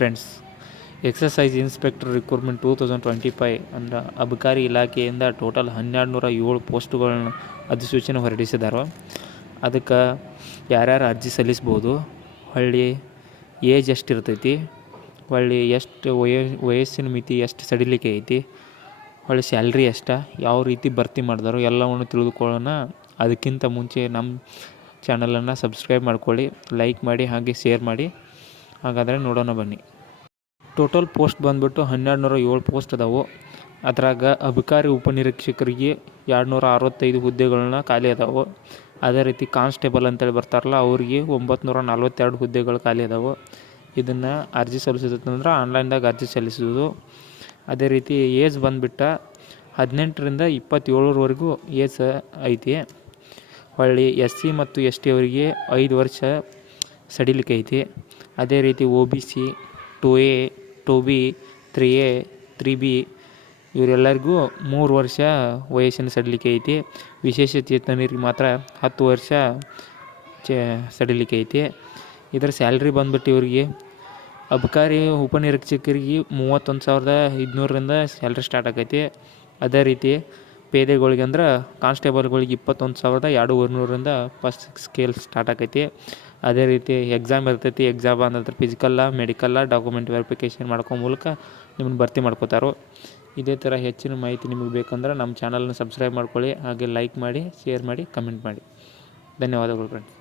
Friends excise inspector recruitment two thousand twenty five ಅಂದ್ರೆ ಅಬಕಾರಿ ಇಲಾಖೆಯಿಂದ ಟೋಟಲ್ ಹನ್ನೆರಡು ನೂರ ಏಳು ಪೋಸ್ಟ್ಗಳನ್ನ ಅಧಿಸೂಚನೆ ಹೊರಡಿಸಿದ್ದಾರೆ ಅದಕ್ಕೆ ಯಾರ್ಯಾರು ಅರ್ಜಿ ಸಲ್ಲಿಸ್ಬೋದು? ಹೊಳ್ಳಿ ಏಜ್ ಎಷ್ಟು ಇರ್ತೈತಿ? ಹೊಳ್ಳಿ ಎಷ್ಟು ವಯ ವಯಸ್ಸಿನ ಮಿತಿ ಎಷ್ಟು ಸಡಿಲಿಕೆ ಐತಿ? ಹೊಳ್ಳಿ ಸ್ಯಾಲ್ರಿ ಎಷ್ಟು? ಯಾವ ರೀತಿ ಭರ್ತಿ ಮಾಡಿದಾರೋ ಎಲ್ಲವನ್ನು ತಿಳಿದುಕೊಳ್ಳೋಣ. ಅದಕ್ಕಿಂತ ಮುಂಚೆ ನಮ್ಮ ಚಾನಲನ್ನು ಸಬ್ಸ್ಕ್ರೈಬ್ ಮಾಡ್ಕೊಳ್ಳಿ ಲೈಕ್ ಮಾಡಿ, ಹಾಗೆ ಶೇರ್ ಮಾಡಿ. ಹಾಗಾದರೆ ನೋಡೋಣ ಬನ್ನಿ. ಟೋಟಲ್ ಪೋಸ್ಟ್ ಬಂದುಬಿಟ್ಟು ಹನ್ನೆರಡು ನೂರ ಏಳು ಪೋಸ್ಟ್ ಅದಾವು. ಅದ್ರಾಗ ಅಬಕಾರಿ ಉಪನಿರೀಕ್ಷಕರಿಗೆ ಎರಡು ನೂರ ಅರವತ್ತೈದು ಹುದ್ದೆಗಳನ್ನ ಖಾಲಿ ಅದಾವು. ಅದೇ ರೀತಿ ಕಾನ್ಸ್ಟೇಬಲ್ ಅಂತೇಳಿ ಬರ್ತಾರಲ್ಲ, ಅವರಿಗೆ ಒಂಬತ್ತು ನೂರ ನಲ್ವತ್ತೆರಡು ಹುದ್ದೆಗಳು ಖಾಲಿ ಅದಾವು. ಇದನ್ನು ಅರ್ಜಿ ಸಲ್ಲಿಸೋದಂದ್ರೆ ಆನ್ಲೈನ್ದಾಗ ಅರ್ಜಿ ಸಲ್ಲಿಸೋದು ಅದೇ ರೀತಿ ಏಜ್ ಬಂದುಬಿಟ್ಟ ಹದಿನೆಂಟರಿಂದ ಇಪ್ಪತ್ತೇಳರವರೆಗೂ ಏಜ್ ಐತಿ. ಹೊಳ್ಳಿ ಎಸ್ ಸಿ ಮತ್ತು ಎಸ್ ಟಿ ಅವರಿಗೆ ಐದು ವರ್ಷ ಸಡಿಲಿಕೆ ಐತಿ. ಅದೇ ರೀತಿ O B C two A two B three A three B ಇವರೆಲ್ಲರಿಗೂ ಮೂರು ವರ್ಷ ವಯಸ್ಸಿನ ಸಡಿಲಿಕೆ ಐತಿ. ವಿಶೇಷ ಚೇತನರಿಗೆ ಮಾತ್ರ ಹತ್ತು ವರ್ಷ ಚೇ ಸಡಿಲಿಕೆ ಐತಿ. ಇದರ ಸ್ಯಾಲ್ರಿ ಬಂದ್ಬಿಟ್ಟು ಇವರಿಗೆ ಅಬಕಾರಿ ಉಪನಿರೀಕ್ಷಕರಿಗೆ ಮೂವತ್ತೊಂದು ಸಾವಿರದ ಐದುನೂರರಿಂದ ಸ್ಯಾಲ್ರಿ ಸ್ಟಾರ್ಟ್ ಆಗೈತಿ. ಅದೇ ರೀತಿ ಪೇದೆಗಳಿಗೆ ಅಂದ್ರೆ ಕಾನ್ಸ್ಟೇಬಲ್ಗಳಿಗೆ ಇಪ್ಪತ್ತೊಂದು ಸಾವಿರದ ಎರಡು ನೂರರಿಂದ ಫಸ್ಟ್ ಸ್ಕೇಲ್ ಸ್ಟಾರ್ಟ್ ಆಕೈತಿ ಅದೇ ರೀತಿ ಎಕ್ಸಾಮ್ ಇರ್ತೈತಿ ಎಕ್ಸಾಮ್ ಅಂದ್ರೆ ಫಿಸಿಕಲ್ಲ ಮೆಡಿಕಲ್ಲ ಡಾಕ್ಯುಮೆಂಟ್ ವೆರಿಫಿಕೇಶನ್ ಮಾಡ್ಕೊ ಮೂಲಕ ನಿಮ್ಮನ್ನು ಭರ್ತಿ ಮಾಡ್ಕೋತಾರೋ. ಇದೇ ಥರ ಹೆಚ್ಚಿನ ಮಾಹಿತಿ ನಿಮಗೆ ಬೇಕಂದ್ರೆ ನಮ್ಮ ಚಾನಲ್ನ ಸಬ್ಸ್ಕ್ರೈಬ್ ಮಾಡ್ಕೊಳ್ಳಿ, ಹಾಗೆ ಲೈಕ್ ಮಾಡಿ ಶೇರ್ ಮಾಡಿ ಕಮೆಂಟ್ ಮಾಡಿ. ಧನ್ಯವಾದಗಳು ಫ್ರೆಂಡ್ಸ್